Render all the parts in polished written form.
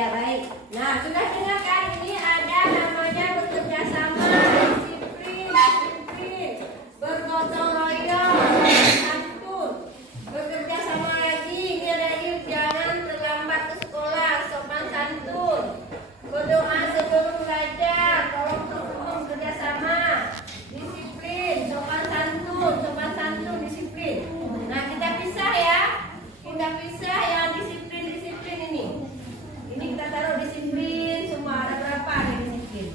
ya, baik. Nah, sudah dengar kan, ini ada namanya bekerja sama, disiplin, bergotong royong, santun. Bekerja sama lagi, ini ada yuk jangan terlambat ke sekolah, sopan santun. Berdoa sebelum belajar, tolong bekerja sama, disiplin, sopan santun, disiplin. Nah, kita pisah ya. Kita pisah yang disiplin ini. Ini kita taruh disiplin semua, ada berapa ada disiplin?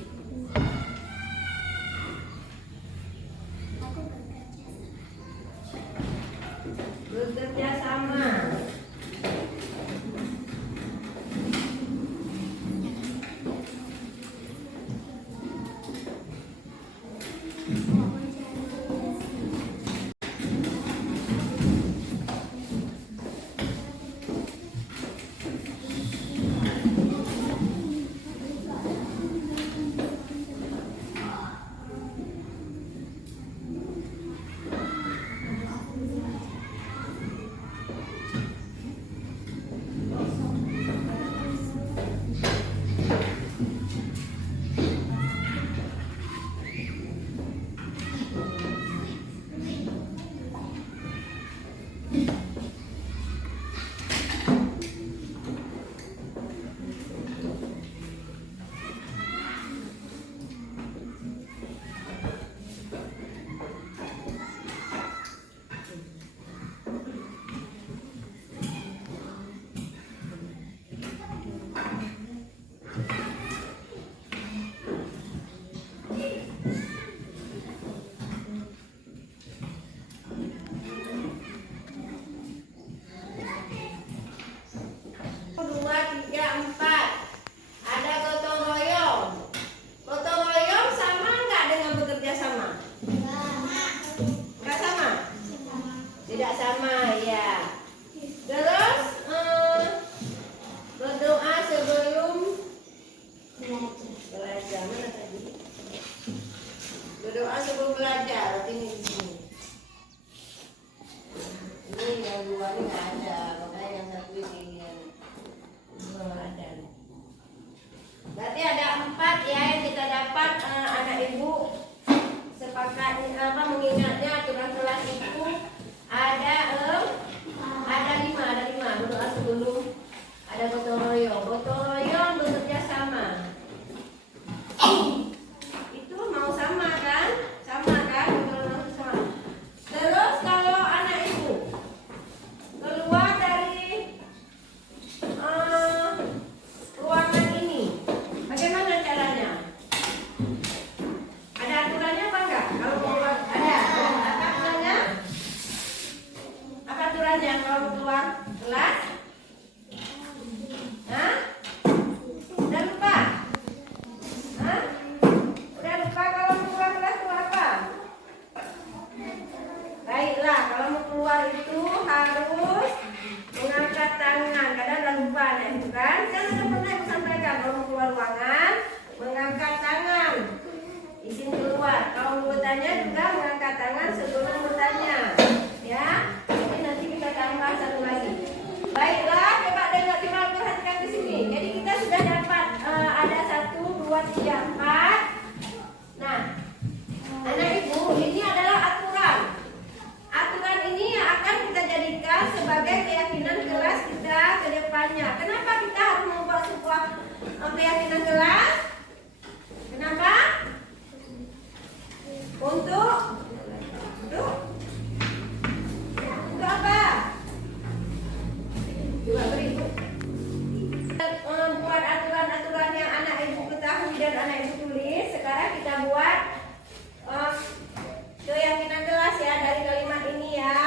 Bekerja sama. Tidak sama, ya. Terus berdoa sebelum belajar. Mana tadi? Berdoa sebelum belajar. Ini di sini. Ini yang dua ini nggak ada, makanya yang satu ini yang belum ada. Berarti ada 4 ya yang kita dapat, anak ibu sepakat mengingatnya aturan kelas itu. Ada 5 berdoa sebelum, ada gotong royong bekerja sama. Itu mau sama kan gotong sama. Terus kalau anak ibu keluar dari ruangan ini, bagaimana caranya? Ada aturannya apa enggak? Kalau keluar ada aturannya. Apa aturannya kalau keluar kelas? Hah? Udah lupa? Hah? Udah lupa kalau mau keluar kelas keluar apa? Baiklah, kalau mau keluar itu harus mengangkat tangan. Kadang udah lupa nih, itu kan? Kan udah pernah aku sampaikan kalau mau keluar ruangan mengangkat tangan. Izin keluar. Kalau mau bertanya juga mengangkat tangan sebelum bertanya. Ya? Nanti kita tambah satu lagi. Baiklah, coba dengar perhatikan di sini. Jadi kita sudah dapat ada 1, 2, 3, 4. Nah, anak ibu, ini adalah aturan. Aturan ini yang akan kita jadikan sebagai keyakinan kelas kita ke depannya. Kenapa kita harus membuat sebuah keyakinan kelas? Kenapa? Untuk apa? Juga berikut. Membuat aturan-aturan yang anak ibu ketahui dan anak ibu tulis. Sekarang kita buat keyakinan kelas ya dari kalimat ini ya.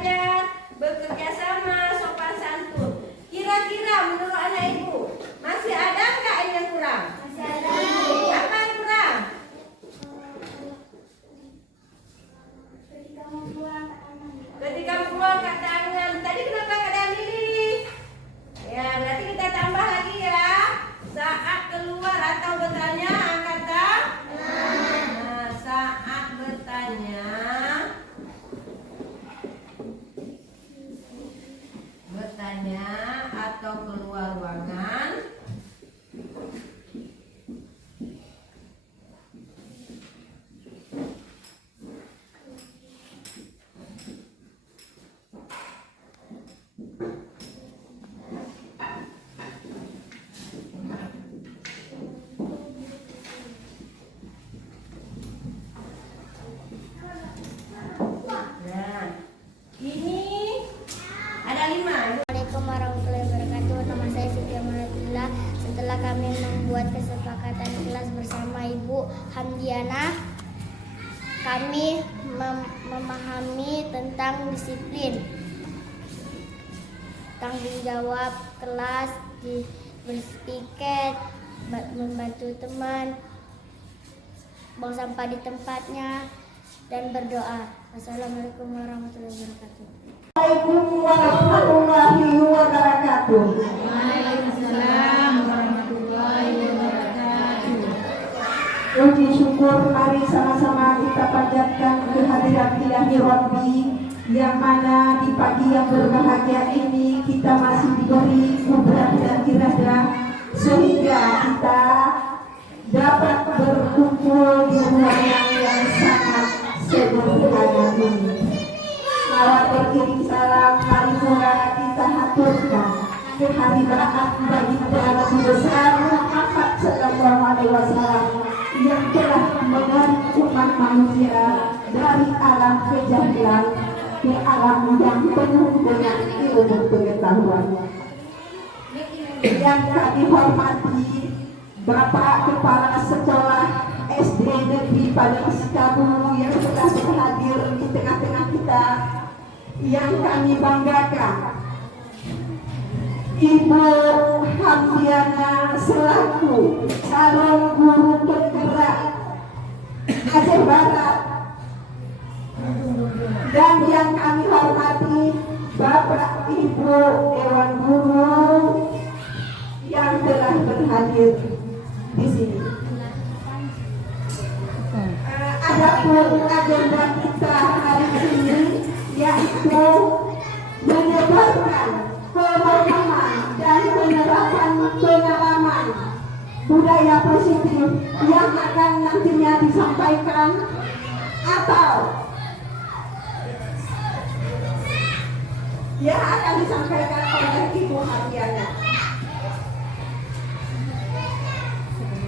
belajar, bekerja sama, sopan santun. Kira-kira menurut anak ibu masih ada nggak yang kurang? Masih ada. Apa yang kurang? Ketika membuang tangan. Tadi kenapa nggak ada yang milih? Ya, berarti kita tambah lagi ya. Saat keluar atau bertanya angkat tangan. Nah, saat bertanya atau keluar ruangan. Nah, ini ada 5. Assalamualaikum warahmatullahi wabarakatuh. Nama saya Siti Amanatullah. Setelah kami membuat kesepakatan kelas bersama Ibu Hamdiana, kami memahami tentang disiplin, tanggung jawab kelas, berpiket, membantu teman, buang sampah di tempatnya, dan berdoa. Wassalamualaikum warahmatullahi wabarakatuh. Assalamualaikum warahmatullahi wabarakatuh. Waalaikumsalam warahmatullahi wabarakatuh. Puji syukur mari sama-sama kita panjatkan kehadiran Ilahi Rabbi, yang mana di pagi yang berbahagia ini kita masih diberi kudrat dan iradah sehingga kita dapat berkumpul di ruangan yang sangat sederhana ini. Salawat berkirim salam mari pula kita haturkan kehadiran baginda Nabi besar Muhammad sallallahu alaihi wasallam yang telah menarik umat manusia dari alam kejahilan ke alam yang penuh dengan ilmu pengetahuan. Yang kami hormati Bapak Kepala Sekolah SD Negeri Padang Sikabu yang telah hadir di tengah-tengah kita, yang kami banggakan Ibu Hamdiana selaku calon guru penggerak Aceh Barat, dan yang kami hormati Bapak Ibu Dewan Guru yang telah berhadir di sini. Adapun agenda kita hari ini yaitu menyebarkan pemahaman dan penerapan pengalaman budaya positif yang akan nantinya disampaikan atau yang akan disampaikan oleh Ibu Hamdiana.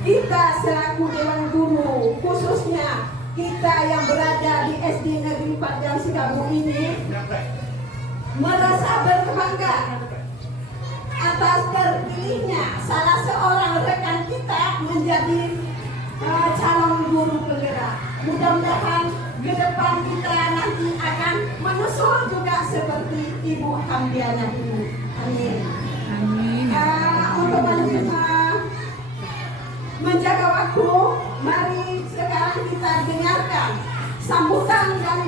Kita selaku Dewan Guru, khususnya kita yang berada di SD Negeri Padang Sikabu ini, merasa berbangga atas terpilihnya salah seorang rekan kita menjadi calon guru penggerak. Mudah-mudahan ke depan kita nanti akan menyusul juga seperti Ibu Hamdiana ini. Amin. Amin. Untuk menjaga waktu, mari sekarang kita dengarkan sambutan dari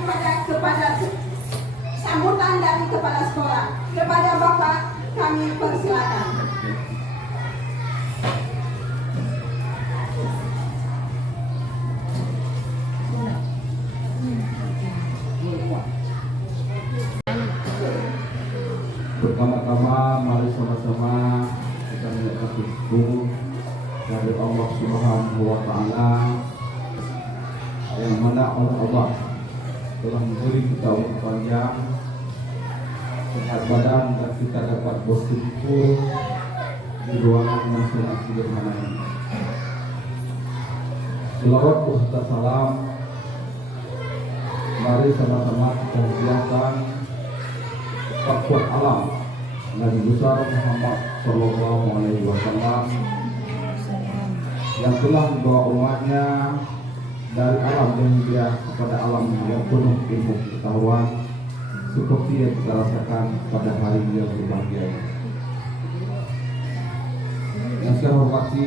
kepala sekolah. Kepada Bapak kami persilakan. Pertama-tama mari sama-sama kita mengucapkan syukur dari Allah Subhanahu wa Ta'ala, yang mana Allah telah memberi kita umur panjang, sehat badan, dan kita dapat berkumpul di ruangan yang sangat sederhana ini. Selawat beserta salam mari sama-sama kita hadiahkan takwa alam Nabi besar Muhammad Sallallahu Alaihi Wasallam yang telah membawa umatnya dari alam dunia kepada alam yang penuh ilmu pengetahuan, seperti yang kita rasakan pada hari yang berbahagia ini. Yang saya hormati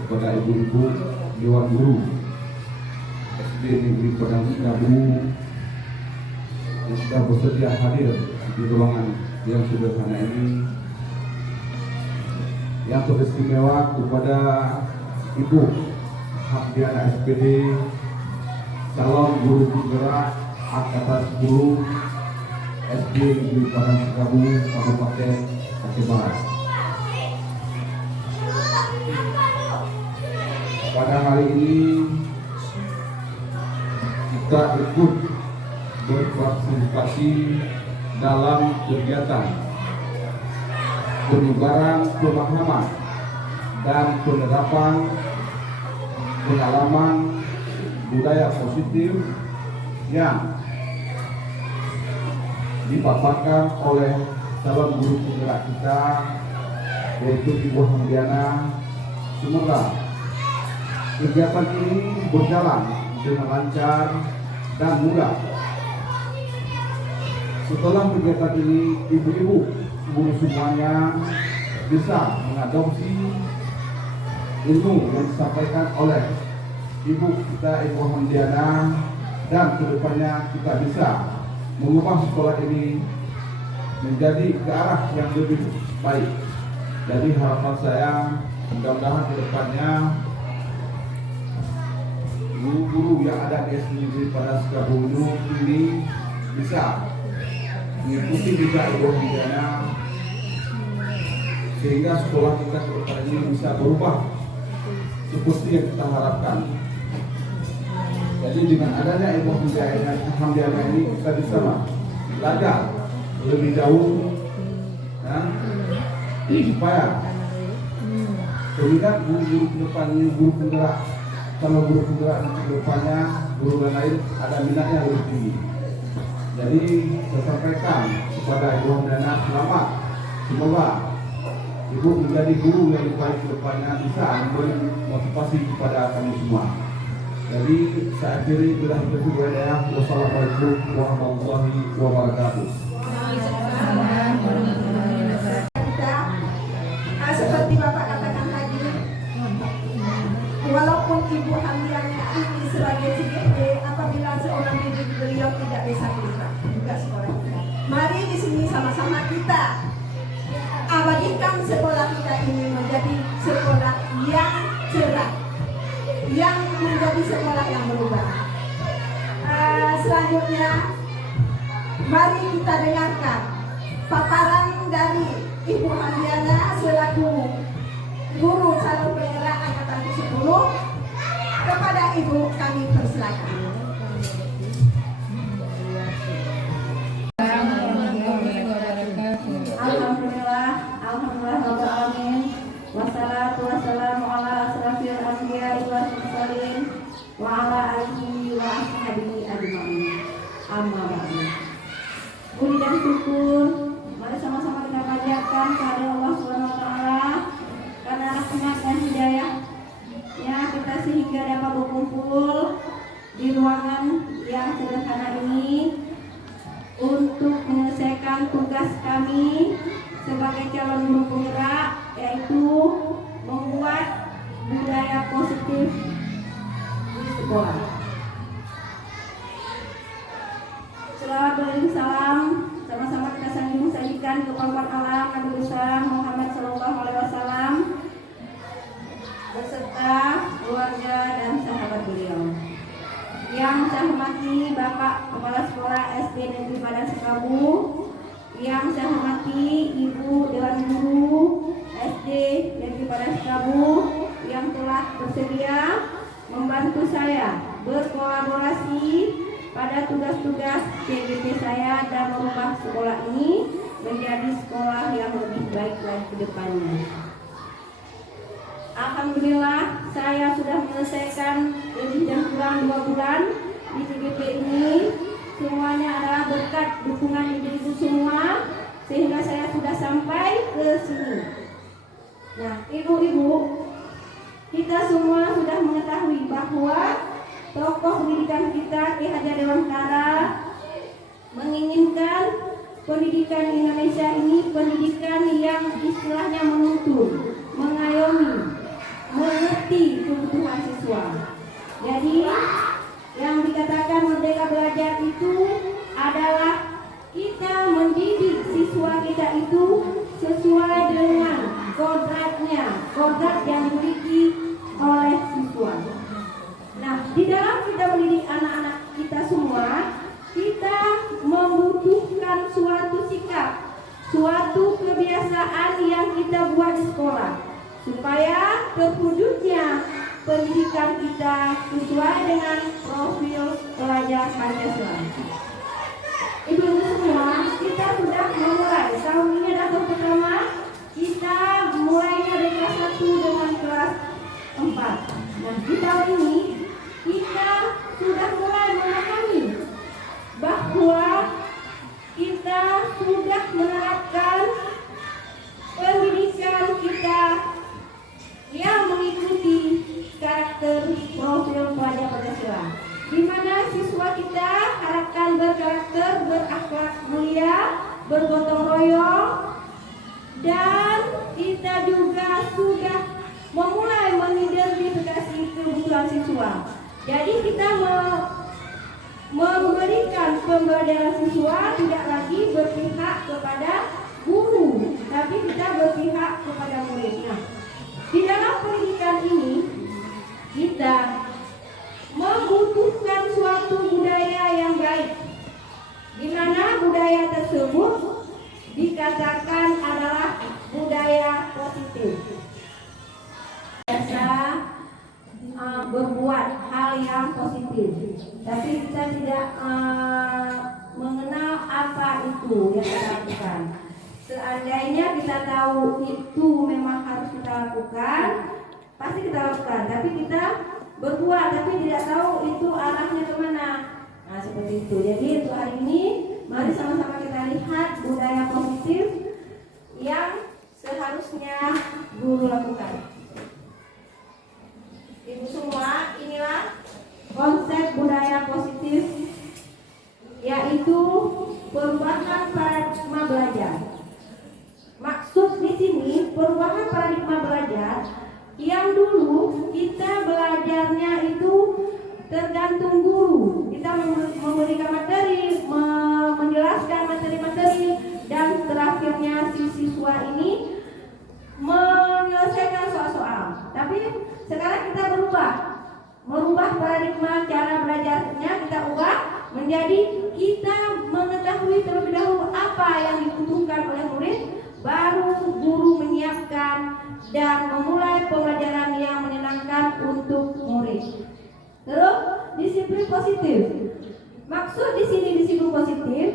kepada ibu-ibu Dewan Guru SD Negeri Padang Sekabu yang sudah bersedia hadir di ruangan yang sederhana ini, yang teristimewa kepada Ibu Hamdiana SPD, calon guru penggerak angkatan 10 SD Negeri Padang Sekabu, Kabupaten Aceh Barat. Pada hari ini kita ikut berpartisipasi dalam kegiatan penyebaran pemahaman dan penerapan pengalaman budaya positif yang dipaparkan oleh calon guru penggerak kita, yaitu Ibu Hamdiana. Semoga kegiatan ini berjalan dengan lancar dan mudah. Setelah kegiatan ini, ibu-ibu guru semuanya bisa mengadopsi ilmu yang disampaikan oleh ibu kita, Ibu Hamdiana, dan kedepannya kita bisa mengubah sekolah ini menjadi ke arah yang lebih baik. Jadi harapan saya, mudah-mudahan kedepannya guru-guru yang ada di SD Negeri Padang Sekabu ini bisa mengikuti jejak Ibu Hamdiana, sehingga sekolah kita ke depan ini bisa berubah seperti yang kita harapkan. Jadi dengan adanya Ibu Hamdiana ini kita bisa belajar lebih jauh, supaya peminat guru-guru ke depan ini, guru penggerak, kalau guru penggerak ke depannya, guru lain ada minatnya lebih tinggi. Jadi saya sampaikan kepada Ibu Hamdiana, selamat, semoga Ibu menjadi guru yang lebih baik ke depannya, bisa memberi motivasi kepada kami semua. Jadi saya akhiri bila berkata, wassalamualaikum warahmatullahi wabarakatuh. Seperti Bapak katakan tadi, walaupun Ibu Hamdiana ini sebagai CGD, apabila seorang didik beliau tidak bisa juga sekolah kita. Mari di sini sama-sama kita abadikan sekolah kita ini menjadi sekolah yang cerah, yang menjadi sekolah yang berubah. Selanjutnya, mari kita dengarkan paparan dari Ibu Hamdiana selaku guru calon penggerak angkatan 10. Kepada Ibu kami persilakan. Alhamdulillah, Rabbil alamin. Wassalatu wassalamu ala asrafil anbiya'i wal mursalin wa ala alihi wa ashabihi ajma'in. Amma ba'du. Puji dan syukur mari sama-sama kita panjatkan kepada Allah Subhanahu wa taala karena rahmat dan hidayah-Nya kita sehingga dapat berkumpul di ruangan yang sederhana ini untuk menyelesaikan tugas kami sebagai calon guru penggerak, yaitu membuat budaya positif di sekolah. Selawat beriring salam sama-sama kita sambung sajikan ke pahlawan alam Nabi besar Muhammad Sallallahu Alaihi Wasallam beserta keluarga dan sahabat beliau. Yang saya hormati Bapak Kepala Sekolah SD Negeri Padang Sekabu, yang saya hormati Ibu Dewan Guru SD Negeri Padang Sekabu yang telah bersedia membantu saya berkolaborasi pada tugas-tugas CGT saya dan merubah sekolah ini menjadi sekolah yang lebih baik lagi ke depannya. Alhamdulillah, saya sudah menyelesaikan lebih dan kurang 2 bulan di CGT ini. Semuanya adalah berkat dukungan ibu-ibu semua, sehingga saya sudah sampai ke sini. Nah, ibu-ibu, kita semua sudah mengetahui bahwa tokoh pendidikan kita, Ki Hajar Dewantara, menginginkan pendidikan Indonesia ini pendidikan yang istilahnya menuntun, mengayomi, mengerti kebutuhan siswa. Jadi yang dikatakan Merdeka Belajar itu adalah kita mendidik siswa kita itu sesuai dengan kodrat yang dimiliki oleh siswa. Nah, di dalam kita mendidik anak-anak kita semua, kita membutuhkan suatu sikap, suatu kebiasaan yang kita buat di sekolah, supaya terwujudnya pendidikan kita sesuai dengan profil pelajar Pancasila. Ibu-ibu semua, kita sudah memulai tahun ini adalah tahun pertama. Kita mulainya dari kelas 1 dengan kelas 4. Nah, di tahun ini kita sudah mulai memahami bahwa kita sudah menerapkan pendidikan kita yang mengikuti karakter profil pelajar Pancasila, di mana siswa kita harapkan berkarakter, berakhlak mulia, bergotong royong, dan kita juga sudah memulai mengidentifikasi kebutuhan siswa. Jadi kita memberikan pembelajaran siswa tidak lagi berpihak kepada guru, tapi kita berpihak kepada murid. Nah, di dalam pendidikan ini kita membutuhkan suatu budaya yang baik, di mana budaya tersebut dikatakan adalah budaya positif. Biasa berbuat hal yang positif, tapi kita tidak mengenal apa itu yang kita lakukan. Seandainya kita tahu itu memang harus kita lakukan, pasti kita lakukan. Tapi kita berbuat, tapi tidak tahu itu arahnya kemana. Nah, seperti itu. Jadi untuk hari ini, mari sama-sama kita lihat budaya positif yang seharusnya guru lakukan. Ibu semua, inilah konsep budaya positif, yaitu perubahan paradigma belajar. Maksud di sini perubahan paradigma belajar yang dulu kita belajarnya itu tergantung guru. Kita memberikan materi, menjelaskan materi-materi, dan terakhirnya si siswa ini menyelesaikan soal-soal. Tapi sekarang kita merubah paradigma cara belajarnya, kita ubah menjadi kita mengetahui terlebih dahulu apa yang dibutuhkan oleh murid, baru guru menyiapkan dan memulai pembelajaran yang menyenangkan untuk murid. Terus disiplin positif. Maksud di sini disiplin positif,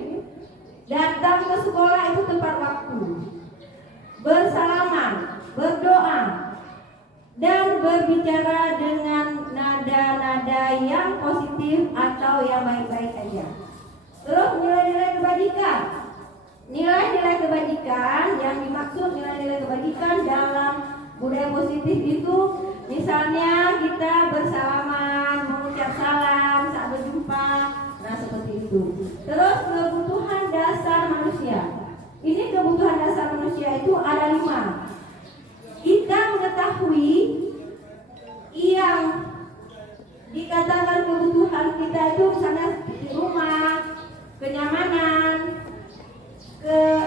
datang ke sekolah itu tepat waktu, bersalaman, berdoa, dan berbicara dengan nada-nada yang positif atau yang baik-baik aja. Terus nilai-nilai kebajikan. Nilai-nilai kebajikan yang dimaksud nilai-nilai kebajikan dalam budaya positif itu misalnya kita bersalaman, mengucap salam saat berjumpa, nah seperti itu. Terus kebutuhan dasar manusia. Ini kebutuhan dasar manusia itu ada 5. Kita mengetahui yang dikatakan kebutuhan kita itu misalnya di rumah, kenyamanan,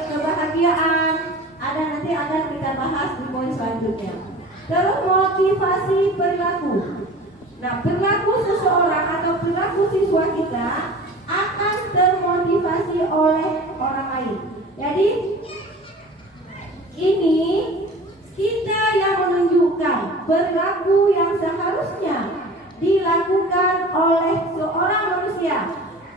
kebahagiaan, ada nanti akan kita bahas di poin selanjutnya. Terus motivasi perilaku. Nah, perilaku seseorang atau perilaku siswa kita akan termotivasi oleh orang lain. Jadi ini kita yang menunjukkan perilaku yang seharusnya dilakukan oleh seorang manusia.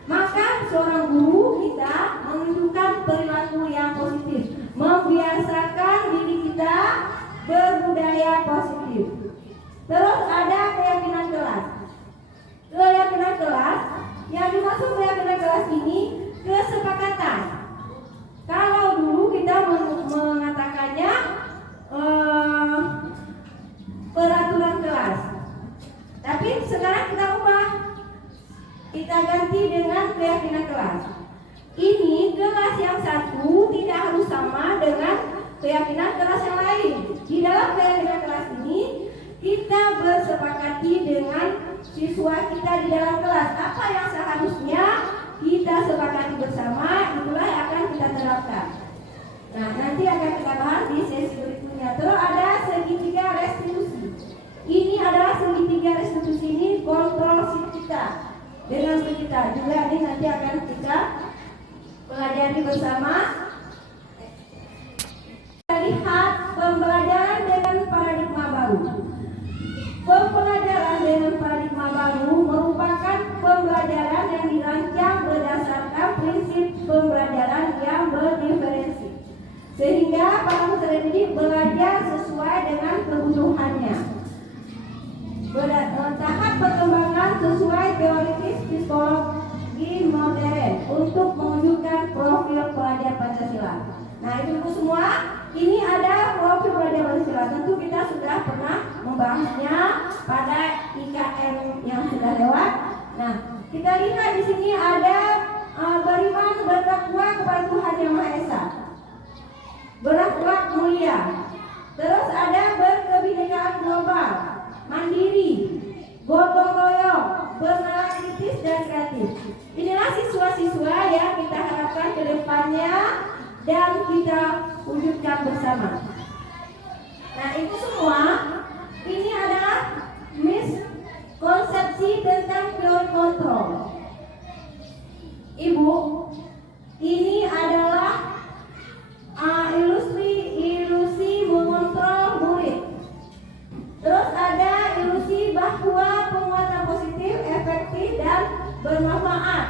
Maka seorang guru kita menunjukkan perilaku yang positif, membiasakan diri kita berbudaya positif. Terus ada keyakinan kelas. Keyakinan kelas, yang dimaksud keyakinan kelas ini kesepakatan. Kalau dulu kita mengatakannya peraturan kelas, tapi sekarang kita ubah, kita ganti dengan keyakinan kelas. ini kelas yang satu tidak harus sama dengan keyakinan kelas yang lain. Di dalam keyakinan kelas ini kita bersepakati dengan siswa kita di dalam kelas apa yang seharusnya kita sepakati bersama, itulah yang akan kita terapkan. Nah, nanti akan kita bahas di sesi berikutnya. Terus ada segitiga restitusi. Ini adalah segitiga restitusi ini kontrol kita dengan kita juga ini nanti akan kita pelajari bersama. Kita lihat pembelajaran dengan paradigma baru. Pembelajaran dengan paradigma baru merupakan pembelajaran yang dirancang berdasarkan prinsip pembelajaran yang berdiferensi, sehingga para peserta didik belajar sesuai dengan kebutuhannya. Tahap perkembangan sesuai teoritis psikologi modern untuk mewujudkan profil pelajar Pancasila. Nah, ibu-ibu semua, ini ada profil pelajar Pancasila. Tentu kita sudah pernah membahasnya pada IKN yang sudah lewat. Nah, kita lihat di sini ada beriman bertakwa kepada Tuhan Yang Maha Esa, berakhlak mulia. Terus ada berkebinekaan global, mandiri, gotong royong, bernalar kritis dan kreatif. Inilah siswa-siswa yang kita harapkan ke depannya dan kita wujudkan bersama. Nah, itu semua ini adalah miskonsepsi tentang teori kontrol. Ibu, ini adalah ilusi mengontrol murid. Terus ada ilusi bahwa penguatan positif, efektif dan bermanfaat.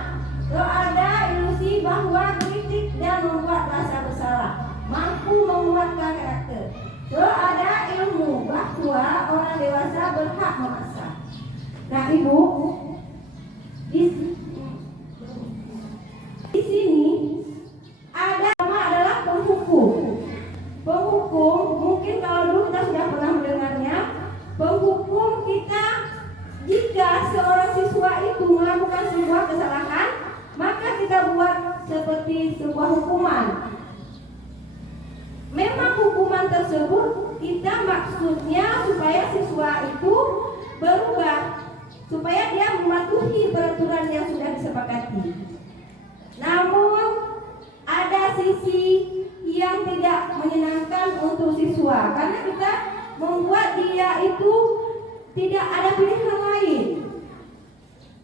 Terus ada ilusi bahwa kritik dan membuat rasa bersalah mampu menguatkan karakter. Terus ada ilmu bahwa orang dewasa berhak memaksa. Nah, ibu, di sini ada nama adalah penghukum. Penghukum mungkin kalau dulu kita sudah pernah mendengarnya. Penghukum kita, jika seorang siswa itu melakukan sebuah kesalahan, maka kita buat seperti sebuah hukuman. Memang hukuman tersebut kita maksudnya supaya siswa itu berubah, supaya dia mematuhi peraturan yang sudah disepakati. Namun ada sisi yang tidak menyenangkan untuk siswa, karena kita membuat dia itu tidak ada pilihan lain.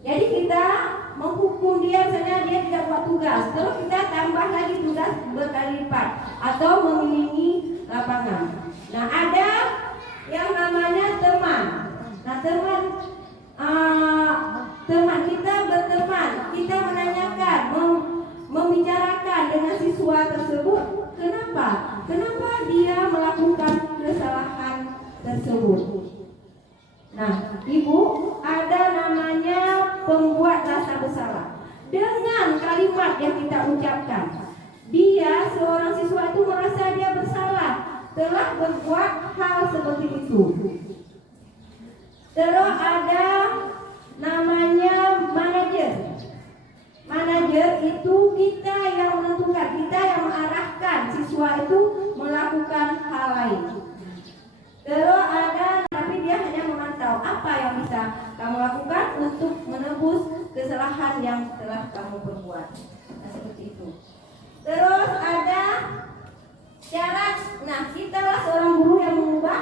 Jadi kita menghukum dia, misalnya dia tidak buat tugas, terus kita tambah lagi tugas berkali lipat atau mengelilingi lapangan. Nah, ada yang namanya teman. Nah, teman kita berteman, kita menanyakan, membicarakan dengan siswa tersebut, kenapa dia melakukan kesalahan tersebut. Nah, ibu, ada namanya pembuat rasa bersalah. Dengan kalimat yang kita ucapkan, dia, seorang siswa itu merasa dia bersalah telah berbuat hal seperti itu. Terus ada namanya manajer. Manajer itu kita yang menentukan, kita yang mengarahkan siswa itu melakukan hal lain. Terus ada, tapi dia hanya memantau apa yang bisa kamu lakukan untuk menebus kesalahan yang telah kamu perbuat. Nah, seperti itu. Terus ada syarat. Nah, kitalah seorang guru yang mengubah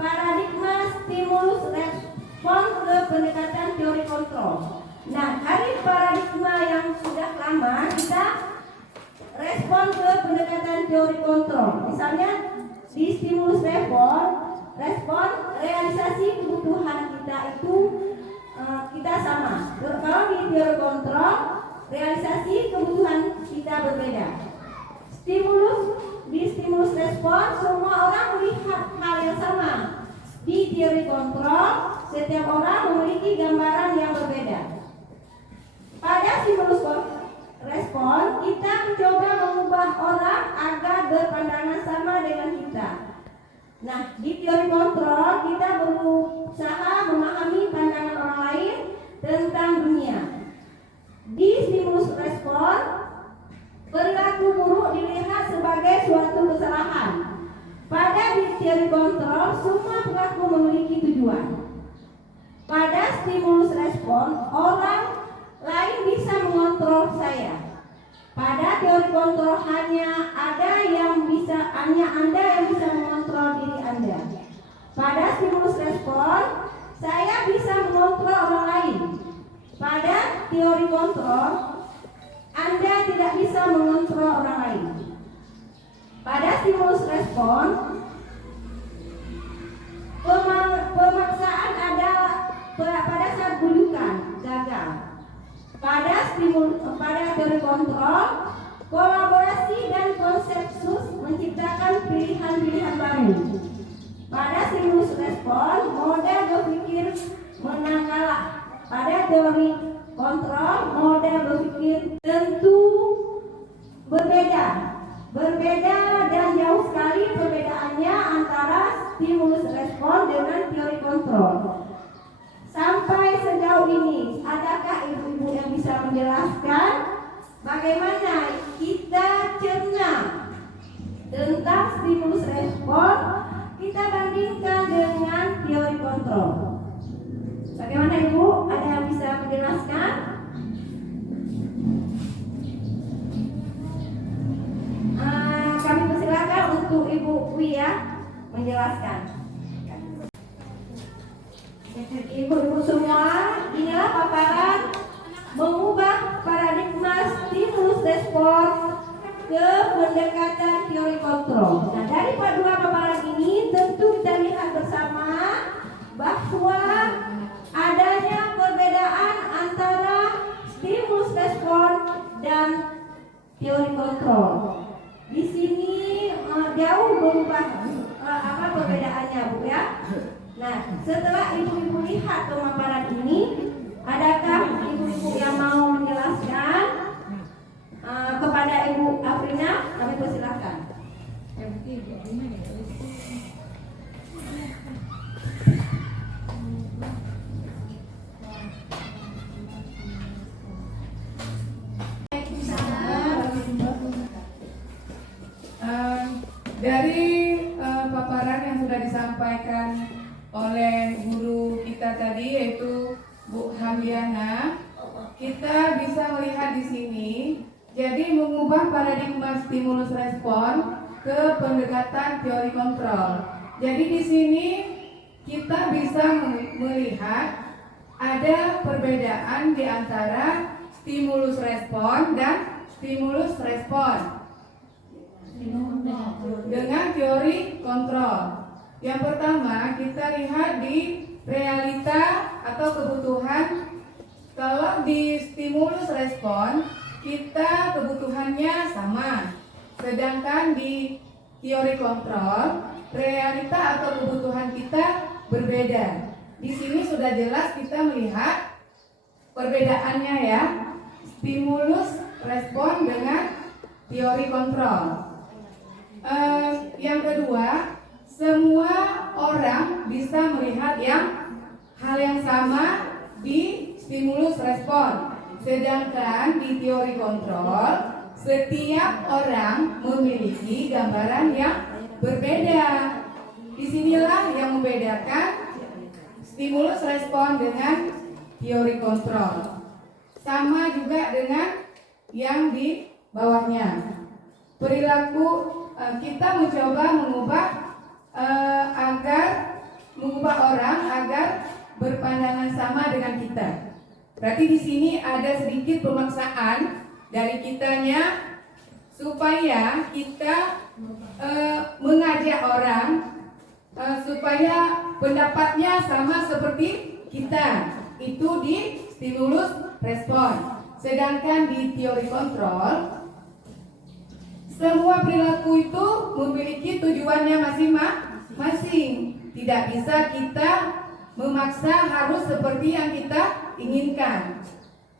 paradigma stimulus respon ke pendekatan teori kontrol. Nah, dari paradigma yang sudah lama kita respon ke pendekatan teori kontrol. Misalnya di stimulus respon realisasi kebutuhan kita itu kita sama. Kalau di teori kontrol realisasi kebutuhan kita berbeda. Di stimulus respon semua orang melihat hal yang sama. Di teori kontrol setiap orang memiliki gambaran yang berbeda. Pada stimulus respon kita mencoba mengubah orang agar berpandangan sama dengan kita. Nah, di teori kontrol kita berusaha memahami pandangan orang lain tentang dunia. Di stimulus respon semua perilaku memiliki tujuan. Pada stimulus respon, orang lain bisa mengontrol saya. Pada teori kontrol hanya Anda yang bisa mengontrol diri Anda. Pada stimulus respon, saya bisa mengontrol orang lain. Pada teori kontrol, Anda tidak bisa mengontrol orang lain. Pada stimulus respon, pemaksaan adalah pada saat bujukan gagal. Pada teori kontrol, kolaborasi dan konsensus menciptakan pilihan-pilihan baru. Pada stimulus respon, model berpikir menang kalah. Pada teori kontrol, model berpikir tentu berbeda dan jauh sekali perbedaannya antara stimulus respon dengan teori kontrol. Sampai sejauh ini, adakah ibu-ibu yang bisa menjelaskan bagaimana kita cerna tentang stimulus respon kita bandingkan dengan teori kontrol? Bagaimana ibu? Ada yang bisa menjelaskan? Kami persilakan untuk Ibu Wia menjelaskan. Ibu-ibu semua, inilah paparan mengubah paradigma stimulus respon ke pendekatan teori kontrol. Nah, dari dua paparan ini tentu kita lihat bersama bahwa adanya perbedaan antara stimulus respon dan teori kontrol. Di sini jauh berubah perbedaannya, Bu ya. Nah, setelah ibu-ibu lihat pemaparan ini, adakah ibu-ibu yang mau menjelaskan kepada Ibu Afrina? Kami persilakan. Dari paparan yang sudah disampaikan oleh guru kita tadi, yaitu Bu Hamdiana, kita bisa melihat di sini, jadi mengubah paradigma stimulus respon ke pendekatan teori kontrol. Jadi di sini kita bisa melihat ada perbedaan di antara stimulus respon dan stimulus respon dengan teori kontrol. Yang pertama, kita lihat di realita atau kebutuhan. Kalau di stimulus respon, kita kebutuhannya sama. Sedangkan di teori kontrol, realita atau kebutuhan kita berbeda. Di sini sudah jelas kita melihat perbedaannya ya. Stimulus respon dengan teori kontrol. Yang kedua, semua orang bisa melihat hal yang sama di stimulus respon. Sedangkan di teori kontrol, setiap orang memiliki gambaran yang berbeda. Disinilah yang membedakan stimulus respon dengan teori kontrol. Sama juga dengan yang di bawahnya. Perilaku kita mencoba mengubah orang agar berpandangan sama dengan kita. Berarti di sini ada sedikit pemaksaan dari kitanya supaya kita mengajak orang supaya pendapatnya sama seperti kita. Itu di stimulus respon. Sedangkan di teori kontrol, semua perilaku itu memiliki tujuannya masing-masing. Tidak bisa kita memaksa harus seperti yang kita inginkan.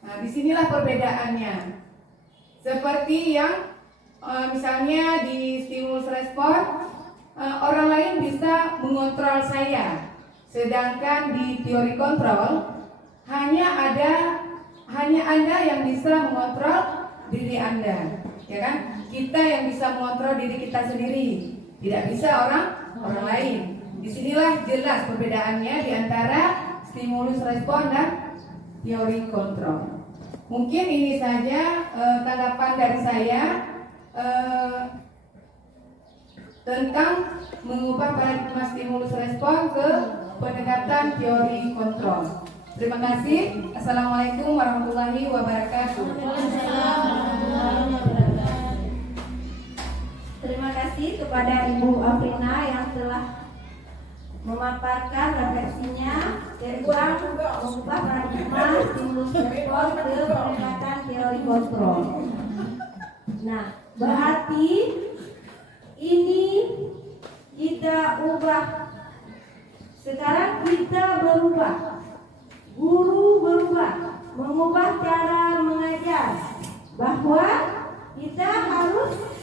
Nah, disinilah perbedaannya. Seperti yang misalnya di stimulus respon, orang lain bisa mengontrol saya. Sedangkan di teori kontrol, hanya Anda yang bisa mengontrol diri Anda, ya kan? Kita yang bisa mengontrol diri kita sendiri, tidak bisa orang lain. Disinilah jelas perbedaannya di antara stimulus respon dan teori kontrol. Mungkin ini saja tanggapan dari saya tentang mengubah paradigma stimulus respon ke pendekatan teori kontrol. Terima kasih. Assalamualaikum warahmatullahi wabarakatuh. Terima kasih kepada Ibu Afrina yang telah memaparkan refleksinya tentang mengubah paradigma stimulus respon ke pendekatan teori kontrol. Nah, berarti ini kita ubah. Sekarang kita berubah, guru berubah, mengubah cara mengajar, bahwa kita harus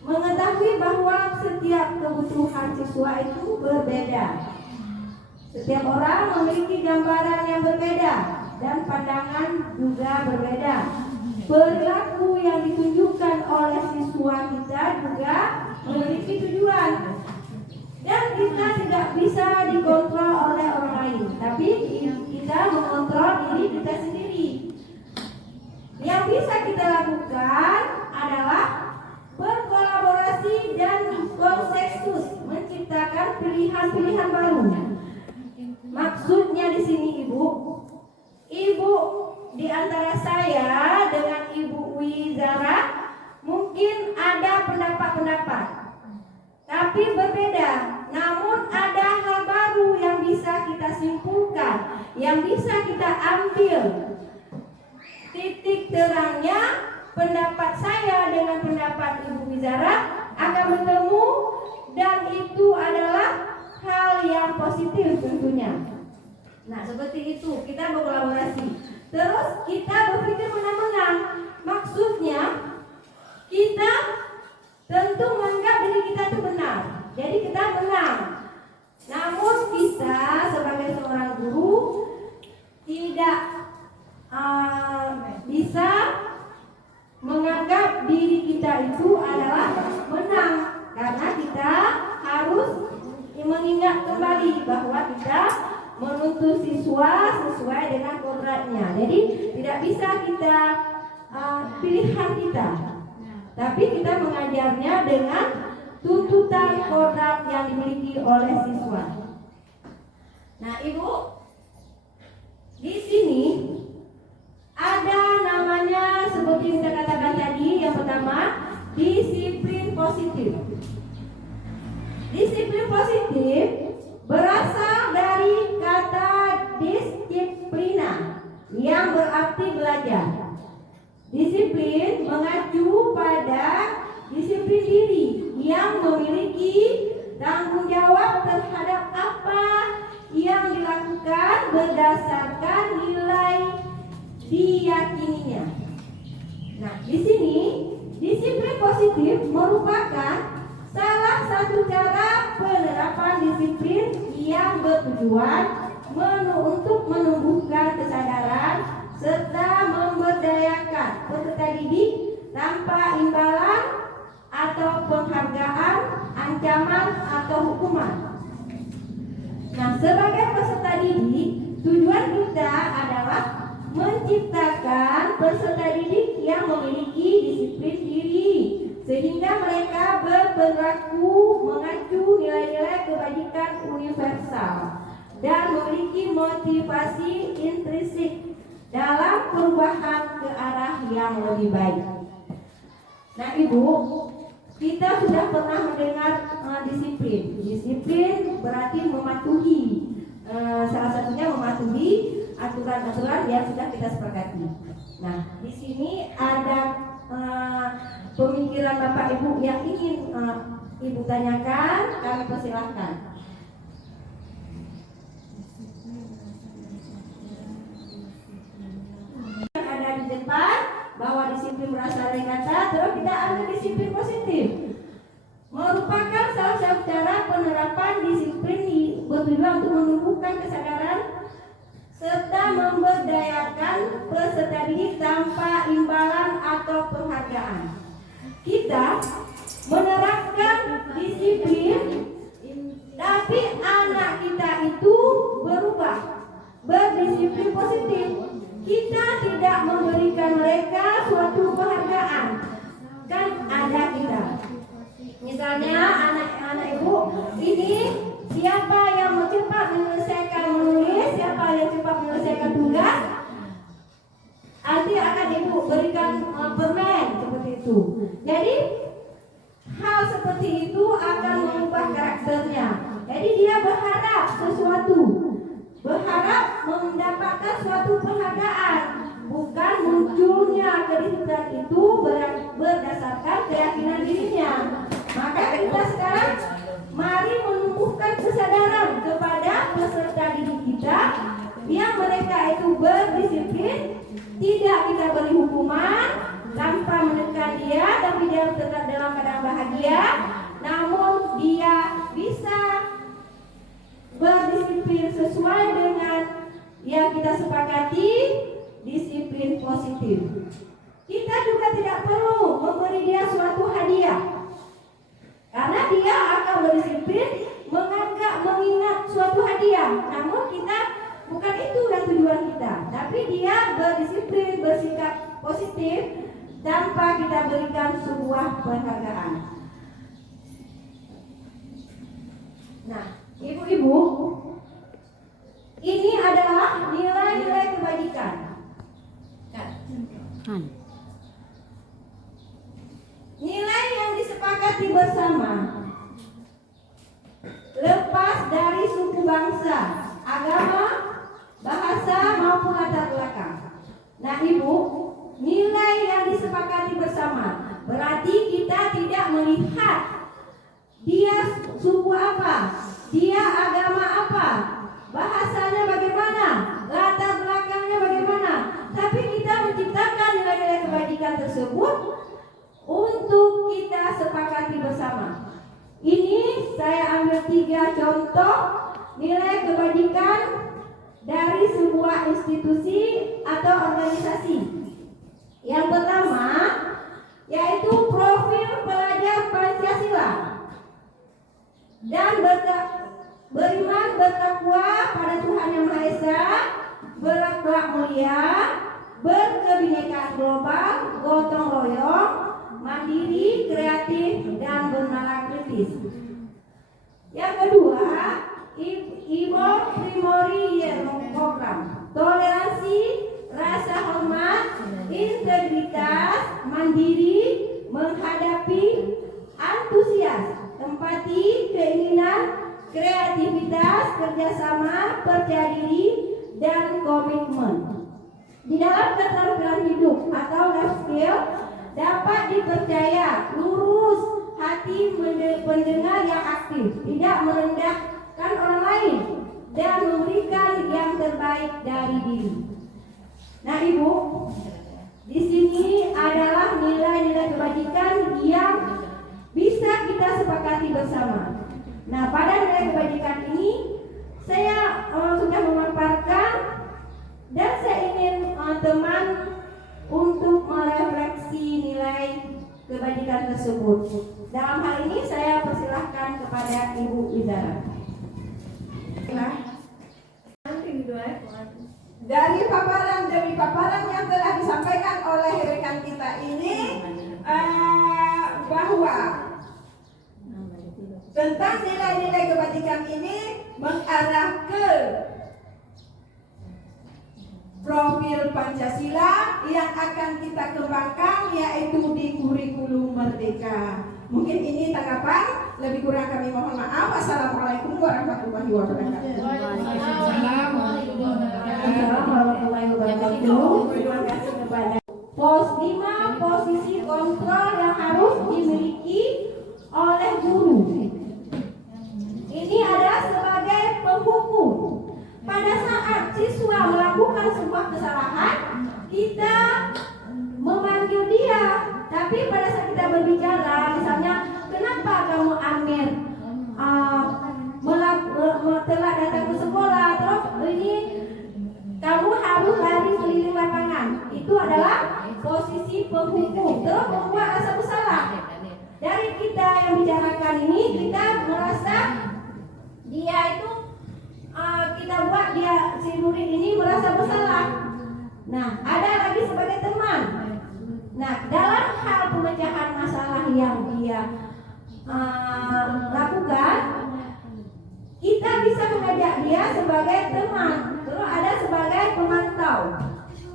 mengetahui bahwa setiap kebutuhan siswa itu berbeda. Setiap orang memiliki gambaran yang berbeda dan pandangan juga berbeda. Perilaku yang ditunjukkan oleh siswa kita juga memiliki tujuan. Dan kita tidak bisa dikontrol oleh orang lain, tapi kita mengontrol diri kita sendiri. Yang bisa kita lakukan adalah berkolaborasi dan konsensus, menciptakan pilihan-pilihan baru. Maksudnya di sini Ibu di antara saya dengan Ibu Wizara mungkin ada pendapat-pendapat, tapi berbeda. Namun ada hal baru yang bisa kita simpulkan, yang bisa kita ambil. Titik terangnya pendapat saya dengan pendapat Ibu Wizara akan bertemu, dan itu adalah hal yang positif tentunya. Nah, seperti itu kita berkolaborasi. Terus kita berpikir menang-menang. Maksudnya kita tentu menganggap diri kita itu benar. Jadi kita menang. Namun kita sebagai seorang guru tidak bisa menganggap diri kita itu adalah menang, karena kita harus mengingat kembali bahwa kita menuntut siswa sesuai dengan kodratnya. Jadi tidak bisa kita pilihan kita, tapi kita mengajarnya dengan tuntutan kodrat yang dimiliki oleh siswa. Nah, Ibu, di sini ada namanya seperti kita katakan tadi, yang pertama disiplin positif. Disiplin positif berasal dari kata disiplina yang berarti belajar. Disiplin mengacu pada disiplin diri yang memiliki tanggung jawab terhadap apa yang dilakukan berdasarkan nilai diyakininya. Nah, di sini disiplin positif merupakan salah satu cara penerapan disiplin yang bertujuan untuk menumbuhkan kesadaran serta memberdayakan peserta didik tanpa imbalan atau penghargaan, ancaman atau hukuman. Nah, sebagai peserta didik, tujuan kita adalah menciptakan peserta didik yang memiliki disiplin diri, sehingga mereka berperilaku mengacu nilai-nilai kebajikan universal dan memiliki motivasi intrinsik dalam perubahan ke arah yang lebih baik. Nah, Ibu, kita sudah pernah mendengar disiplin. Disiplin berarti mematuhi, salah satunya mematuhi aturan-aturan yang sudah kita sepakati. Nah, di sini ada pemikiran Bapak Ibu yang ingin Ibu tanyakan, kami persilahkan. Ada di depan bahwa disiplin berasal dari kata, terus kita ambil disiplin positif. Merupakan salah satu cara penerapan disiplin bertujuan untuk menumbuhkan kesadaran serta memberdayakan peserta didik tanpa imbalan atau penghargaan. Kita menerapkan disiplin Tapi anak kita itu berubah, berdisiplin positif. Kita tidak memberikan mereka suatu penghargaan. Kan ada kita. Misalnya anak-anak ibu ini, siapa yang mau cepat menyelesaikan menulis, siapa yang cepat menyelesaikan tugas, nanti akan ibu berikan permen seperti itu. Jadi hal seperti itu akan mengubah karakternya. Jadi dia berharap sesuatu, berharap mendapatkan suatu penghargaan, bukan munculnya kedisiplinan itu berdasarkan keyakinan dirinya. Maka kita sekarang mari menumbuhkan kesadaran kepada peserta didik kita yang mereka itu berdisiplin. Tidak kita beri hukuman tanpa menekan dia, tapi dia tetap dalam keadaan bahagia, namun dia bisa berdisiplin sesuai dengan yang kita sepakati, disiplin positif. Kita juga tidak perlu memberi dia suatu hadiah, karena dia akan berdisiplin mengingat suatu hadiah. Namun kita bukan itu yang tujuan kita, tapi dia berdisiplin, bersikap positif tanpa kita berikan sebuah penghargaan. Nah, ibu-ibu, ini adalah nilai-nilai kebajikan. Nilai yang disepakati bersama, lepas dari suku bangsa, agama, bahasa maupun latar belakang. Nah ibu, nilai yang disepakati bersama berarti kita tidak melihat dia suku apa, dia agama apa, bahasanya bagaimana, latar belakangnya bagaimana, tapi kita menciptakan nilai-nilai kebajikan tersebut untuk kita sepakati bersama. Ini saya ambil 3 contoh nilai kebajikan dari sebuah institusi atau organisasi. Yang pertama yaitu profil pelajar Pancasila dan beriman bertakwa pada Tuhan Yang Maha Esa, berakhlak mulia, berkebinekaan global, gotong royong, mandiri, kreatif, dan bernalar kritis. Yang kedua, Ibo Primori Program, toleransi, rasa hormat, integritas, mandiri, menghadapi, antusias, empati, keinginan, kreativitas, kerjasama, percaya diri, dan komitmen. Di dalam keterampilan hidup atau life skill dapat dipercaya, lurus, hati pendengar yang aktif, tidak merendahkan orang lain, dan memberikan yang terbaik dari diri. Nah ibu, di sini adalah nilai-nilai kebajikan yang bisa kita sepakati bersama. Nah pada nilai kebajikan ini saya sudah memaparkan dan saya ingin teman untuk merefleksi nilai kebajikan tersebut. Dalam hal ini saya persilahkan kepada Ibu Wizara. Dari paparan demi paparan yang telah disampaikan oleh rekan kita ini, bahwa tentang nilai-nilai kebajikan ini mengarah ke profil Pancasila yang akan kita kembangkan, yaitu di kurikulum Merdeka. Mungkin ini tanggapan, lebih kurang kami mohon maaf. Assalamualaikum warahmatullahi wabarakatuh. Warahmatullahi wabarakatuh. Terima kasih kepada pos 5, posisi kontrol yang harus dimiliki oleh guru. Ini adalah sebagai penghukum. Pada saat siswa melakukan sebuah kesalahan, kita memanggil dia. Tapi pada saat kita berbicara, misalnya, kenapa kamu Amir telah datang ke sekolah, terus ini kamu harus lari keliling lapangan. Itu adalah posisi penghukum, terus membuat rasa bersalah. Dari kita yang bicarakan ini, kita merasa dia itu kita buat dia si murid ini merasa bersalah. Nah, ada lagi sebagai teman. Nah, dalam hal pemecahan masalah yang dia lakukan, kita bisa mengajak dia sebagai teman. Terus ada sebagai pemantau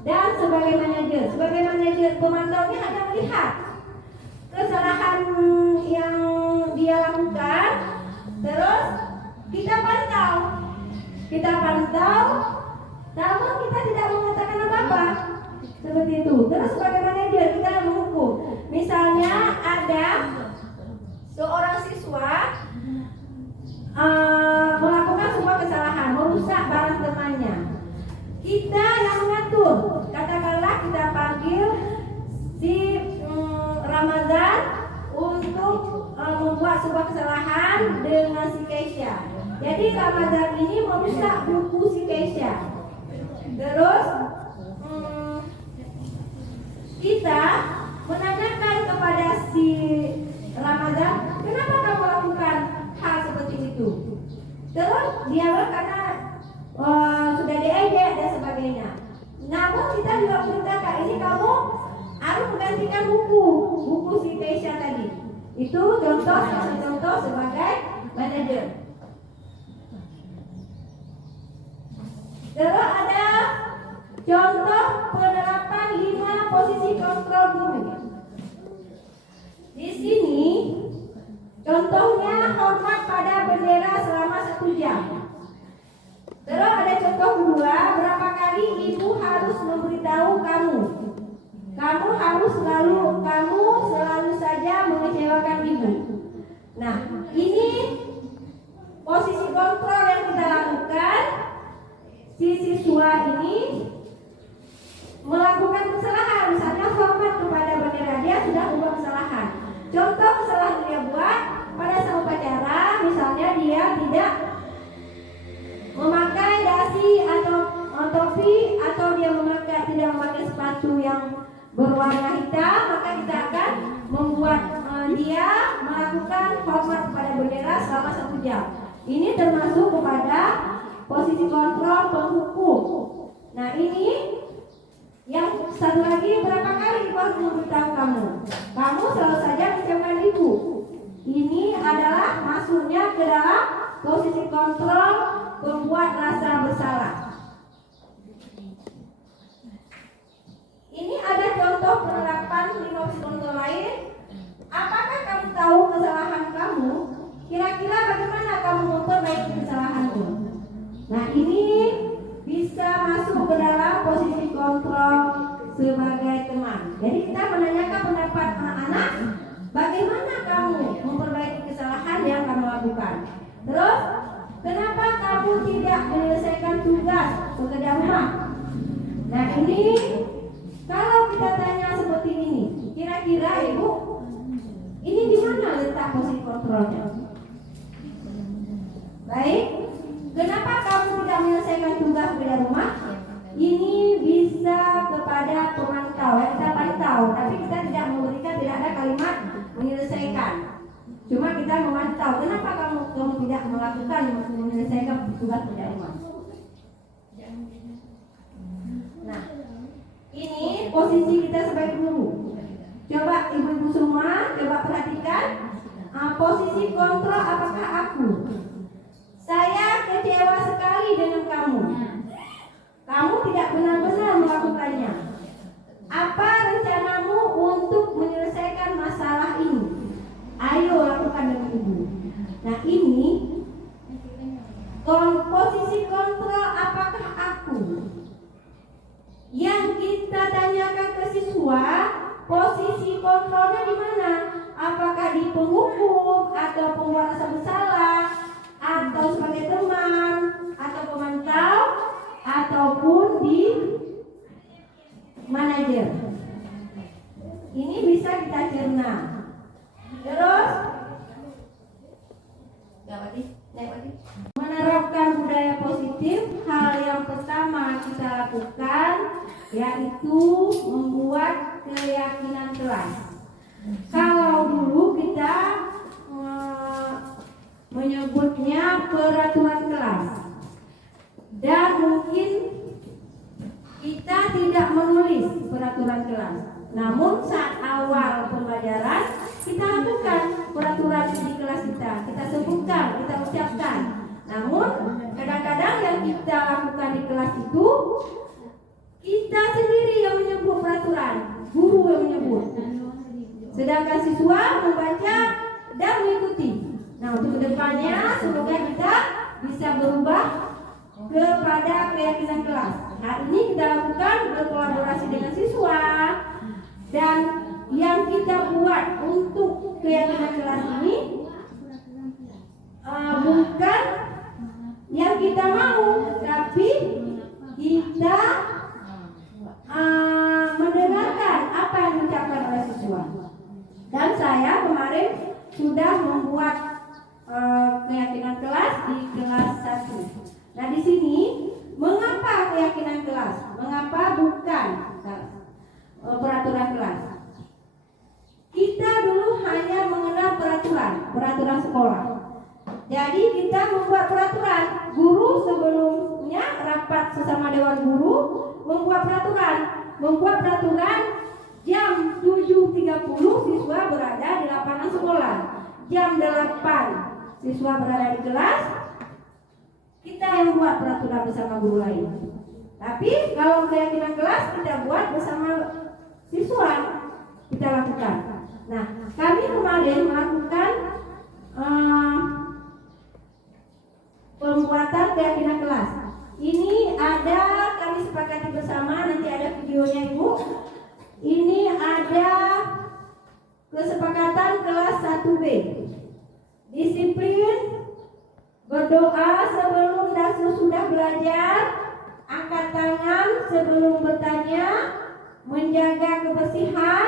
dan sebagai manajer. Sebagai manajer, pemantau ini hanya melihat kesalahan yang dia lakukan, terus kita pantau, namun kita tidak mengatakan apa-apa, seperti itu. Terus sebagai manajer kita menghukum. Misalnya ada seorang siswa melakukan sebuah kesalahan, merusak barang temannya. Kita yang mengatur, katakanlah kita panggil si Ramadan untuk membuat sebuah kesalahan dengan si Keisha. Jadi Ramadan ini merusak buku si Keisha. Terus kita menanyakan kepada si Ramadan, kenapa kamu lakukan hal seperti itu? Terus dia berkata sudah diejek dan sebagainya. Namun kita juga berkata, ini kamu harus menggantikan buku si Keisha tadi. Itu contoh sebagai manajer. Terus ada contoh penerapan 5 posisi kontrol guru. Di sini contohnya hormat pada bendera selama 1 jam. Terus ada contoh kedua, berapa kali ibu harus memberitahu kamu. Kamu selalu saja mengecewakan ibu. Nah, ini posisi kontrol yang kita lakukan. Si siswa ini melakukan kesalahan, misalnya hormat kepada bendera, dia sudah membuat kesalahan. Contoh kesalahan dia buat pada saat upacara, misalnya dia tidak memakai dasi atau topi, atau dia tidak memakai sepatu yang berwarna hitam, maka kita akan membuat dia melakukan hormat kepada bendera selama 1 jam. Ini termasuk kepada posisi kontrol penghukum. Nah, ini yang satu lagi, berapa kali ibu harus memberitahu kamu? Kamu selalu saja mengecewakan ibu. Ini adalah masuknya ke dalam posisi kontrol membuat rasa bersalah. Ini ada contoh penerapan 5 posisi kontrol lain. Apakah kamu tahu kesalahan kamu? Kira-kira bagaimana kamu memperbaiki kesalahanmu? Nah, ini bisa masuk ke dalam posisi kontrol sebagai teman. Jadi kita menanyakan pendapat anak-anak, bagaimana kamu memperbaiki kesalahan yang kamu lakukan. Terus, kenapa kamu tidak menyelesaikan tugas pekerja rumah? Nah, ini kalau kita tanya seperti ini, kira-kira ibu, ini di mana letak posisi kontrolnya? Baik. Kenapa kamu tidak menyelesaikan tugas pekerja rumah? Ini bisa kepada pemantau, ya, kita pantau, tapi kita tidak memberikan, tidak ada kalimat menyelesaikan. Cuma kita memantau. Kenapa kamu tidak melakukan menyelesaikan tugas pekerja rumah? Nah, ini posisi kita sebagai guru. Coba ibu-ibu semua, coba perhatikan posisi kontrol. Apakah aku? Saya kecewa sekali dengan kamu. Kamu tidak benar-benar melakukannya. Apa rencanamu untuk menyelesaikan masalah ini? Ayo lakukan dengan ibu. Nah, ini posisi kontrol. Apakah aku? Yang kita tanyakan ke siswa, posisi kontrolnya di mana? Apakah di penghukum atau pembuat rasa bersalah, atau sebagai teman, atau pemantau, ataupun di manajer? Ini bisa kita cerna. Terus menerapkan budaya positif. Hal yang pertama kita lakukan yaitu membuat keyakinan kelas. Kalau dulu kita menyebutnya peraturan Namun saat awal pembelajaran kita lakukan peraturan di kelas kita sebutkan, kita ucapkan. Namun kadang-kadang yang kita lakukan di kelas itu kita sendiri yang menyebut peraturan, guru yang menyebut. Sedangkan siswa membaca dan mengikuti. Nah, untuk kedepannya semoga kita bisa berubah kepada keyakinan kelas. Hari ini kita lakukan berkolaborasi dengan siswa, dan yang kita buat untuk keyakinan kelas ini bukan yang kita mau, tapi kita mendengarkan apa yang diucapkan oleh siswa. Dan saya kemarin sudah membuat keyakinan kelas di kelas 1. Nah, di sini mengapa keyakinan kelas? Mengapa bukan peraturan kelas? Kita dulu hanya mengenal peraturan sekolah. Jadi kita membuat peraturan. Guru sebelumnya rapat sesama dewan guru membuat peraturan jam 7.30 siswa berada di lapangan sekolah. Jam 8 siswa berada di kelas. Kita yang buat peraturan bersama guru lain. Tapi kalau keyakinan kelas kita buat bersama siswa, kita lakukan. Nah, kami kemarin melakukan pembuatan keyakinan kelas. Ini ada kami sepakati bersama, nanti ada videonya Ibu. Ini ada kesepakatan kelas 1B. Disiplin, berdoa sebelum dan sesudah belajar, angkat tangan sebelum bertanya, menjaga kebersihan,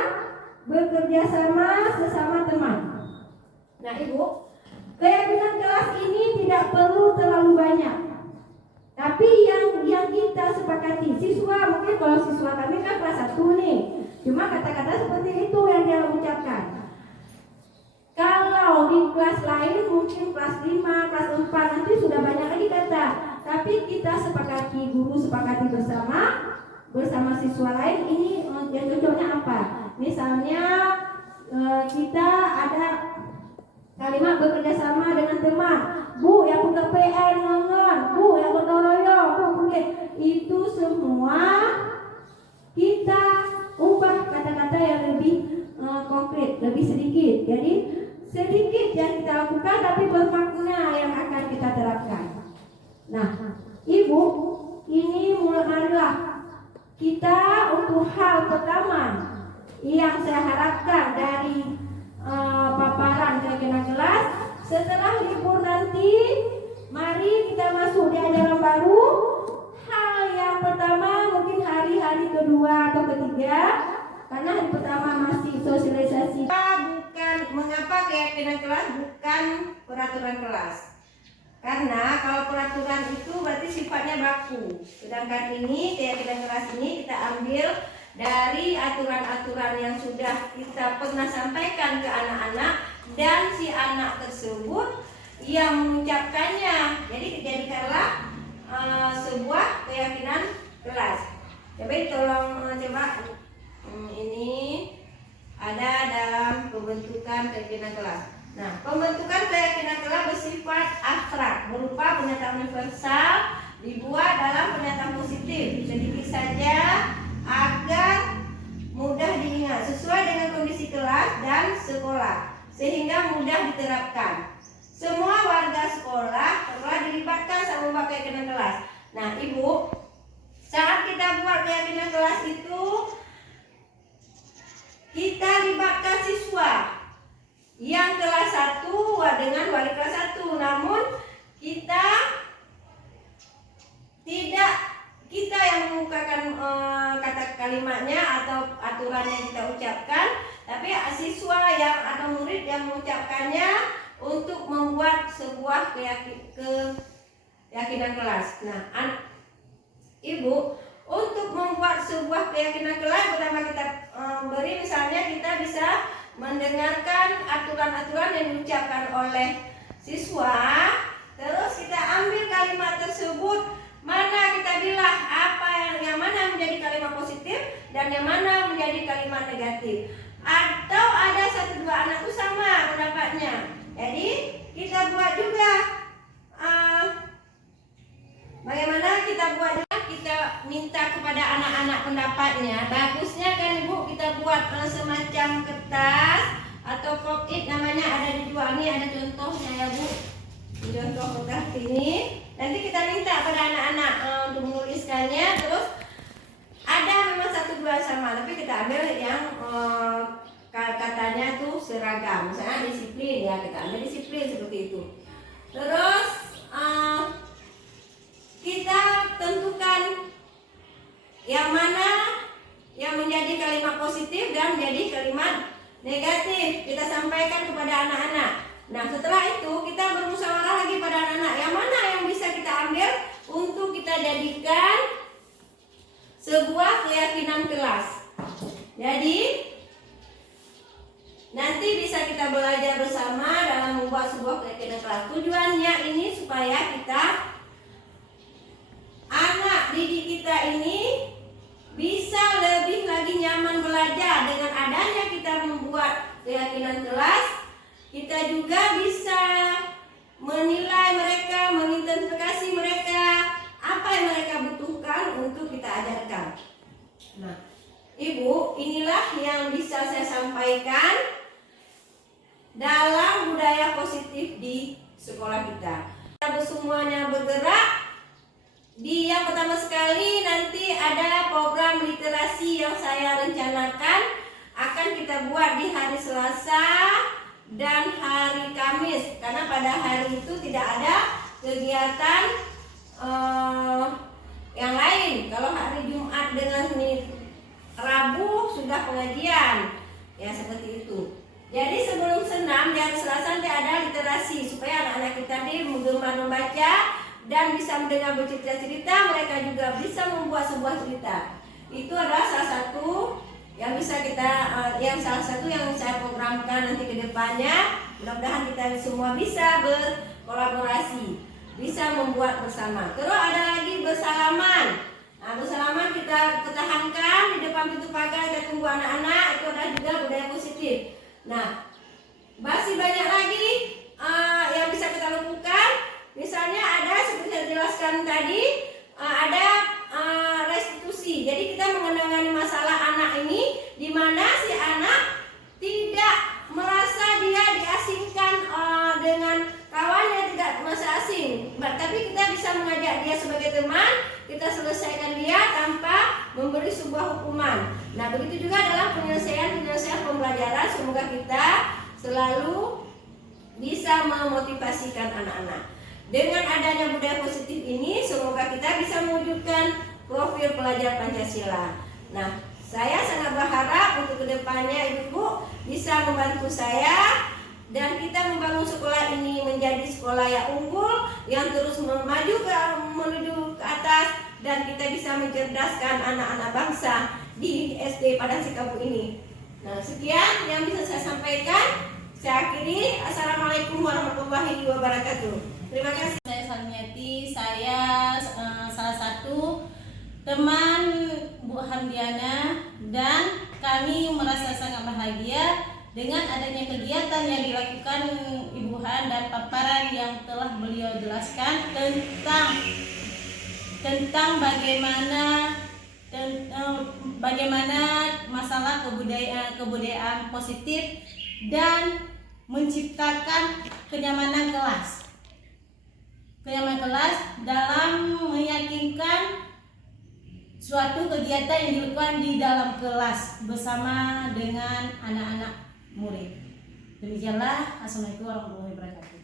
bekerja sama sesama teman. Nah, Ibu, keyakinan kelas ini tidak perlu terlalu banyak. Tapi yang kita sepakati, siswa, mungkin kalau siswa kami kan kelas 1 nih, cuma kata-kata seperti itu yang dia ucapkan. Kalau di kelas lain mungkin kelas 5, kelas 4 nanti sudah banyak lagi kata. Tapi kita sepakati, guru sepakati bersama siswa lain, ini yang cocoknya apa? Misalnya kita ada kalimat bekerja sama dengan teman. Bu, yang buka PR ngongon, Bu, yang gotong royong, Bu, itu semua kita ubah kata-kata yang lebih konkret, lebih sedikit. Jadi sedikit yang kita lakukan tapi bermakna yang akan kita terapkan. Nah, Ibu, ini marilah kita untuk hal pertama yang saya harapkan dari paparan keyakinan kelas, setelah libur nanti mari kita masuk di ajaran baru. Hal yang pertama mungkin hari-hari kedua atau ketiga, karena hari pertama masih sosialisasi. Bukan mengapa keyakinan kelas bukan peraturan kelas. Karena kalau peraturan itu berarti sifatnya baku. Sedangkan ini keyakinan kelas ini kita ambil dari aturan-aturan yang sudah kita pernah sampaikan ke anak-anak, dan si anak tersebut yang mengucapkannya. Jadi dijadikanlah sebuah keyakinan kelas. Jadi tolong coba ini ada dalam pembentukan keyakinan kelas. Nah, pembentukan keyakinan kelas bersifat abstrak, berupa pernyataan universal dibuat dalam pernyataan positif sedikit saja agar mudah diingat sesuai dengan kondisi kelas dan sekolah, sehingga mudah diterapkan. Semua warga sekolah telah dilibatkan sama membuat keyakinan kelas. Nah, Ibu, saat kita buat keyakinan kelas itu kita libatkan siswa yang kelas 1 dengan wali kelas 1. Namun kita yang mengukakan kata kalimatnya atau aturan yang kita ucapkan, tapi siswa yang atau murid yang mengucapkannya untuk membuat sebuah keyakinan kelas. Nah, Ibu, untuk membuat sebuah keyakinan kelas pertama kita beri, misalnya kita bisa mendengarkan aturan-aturan yang diucapkan oleh siswa, terus kita ambil kalimat tersebut, mana kita bilang apa yang yang mana menjadi kalimat positif dan yang mana menjadi kalimat negatif. Atau ada 1-2 anak itu sama pendapatnya. Jadi kita buat juga bagaimana kita buat, kita minta kepada anak-anak pendapatnya. Bagusnya kan Ibu kita buat semacam kertas atau pop-it namanya, ada dijual nih, ada contohnya ya Bu. Contoh kertas ini. Nanti kita minta pada anak-anak untuk menuliskannya. Terus ada memang 1-2 sama, tapi kita ambil yang katanya tuh seragam. Misalnya disiplin ya, kita ambil disiplin seperti itu. Terus kita tentukan yang mana yang menjadi kalimat positif dan menjadi kalimat negatif. Kita sampaikan kepada anak-anak. Nah setelah itu kita bermusyawarah lagi pada anak-anak, yang mana yang bisa kita ambil untuk kita jadikan sebuah keyakinan kelas. Jadi nanti bisa kita belajar bersama dalam membuat sebuah keyakinan kelas. Tujuannya ini supaya kita, anak didik kita ini bisa lebih lagi nyaman belajar. Dengan adanya kita membuat keyakinan kelas, kita juga bisa menilai mereka, mengidentifikasi mereka, apa yang mereka butuhkan untuk kita ajarkan. Nah, Ibu, inilah yang bisa saya sampaikan dalam budaya positif di sekolah kita. Kita semuanya bergerak. Di yang pertama sekali nanti ada program literasi yang saya rencanakan akan kita buat di hari Selasa dan hari Kamis, karena pada hari itu tidak ada kegiatan yang lain. Kalau hari Jumat dengan Rabu sudah pengajian, ya seperti itu. Jadi sebelum senam di hari Selasa nanti ada literasi supaya anak-anak kita ini gemar membaca dan bisa mendengar bercerita-cerita. Mereka juga bisa membuat sebuah cerita. Itu adalah salah satu yang bisa kita, yang salah satu yang saya programkan nanti ke depannya. Mudah-mudahan kita semua bisa berkolaborasi, bisa membuat bersama. Terus ada lagi bersalaman. Nah, bersalaman kita pertahankan di depan pintu pagar, kita tunggu anak-anak. Itu adalah juga budaya positif. Nah, masih banyak lagi yang bisa kita lakukan. Misalnya ada seperti saya jelaskan tadi, ada restitusi. Jadi kita mengenangani masalah anak ini, di mana si anak tidak merasa dia diasingkan dengan kawannya, tidak merasa asing. Tapi kita bisa mengajak dia sebagai teman, kita selesaikan dia tanpa memberi sebuah hukuman. Nah, begitu juga dalam penyelesaian pembelajaran. Semoga kita selalu bisa memotivasikan anak-anak. Dengan adanya budaya positif ini, semoga kita bisa mewujudkan profil pelajar Pancasila. Nah, saya sangat berharap untuk kedepannya Ibu bisa membantu saya dan kita membangun sekolah ini menjadi sekolah yang unggul, yang terus menuju ke atas, dan kita bisa mencerdaskan anak-anak bangsa di SD Padang Sikabu ini. Nah, sekian yang bisa saya sampaikan. Saya akhiri. Assalamualaikum warahmatullahi wabarakatuh. Terima kasih. Saya Salmiati, saya salah satu teman Bu Hamdiana, dan kami merasa sangat bahagia dengan adanya kegiatan yang dilakukan Ibu Han dan paparan yang telah beliau jelaskan tentang bagaimana masalah kebudayaan positif dan menciptakan kenyamanan kelas dalam meyakinkan suatu kegiatan yang dilakukan di dalam kelas bersama dengan anak-anak murid. Demikianlah. Assalamualaikum warahmatullahi wabarakatuh.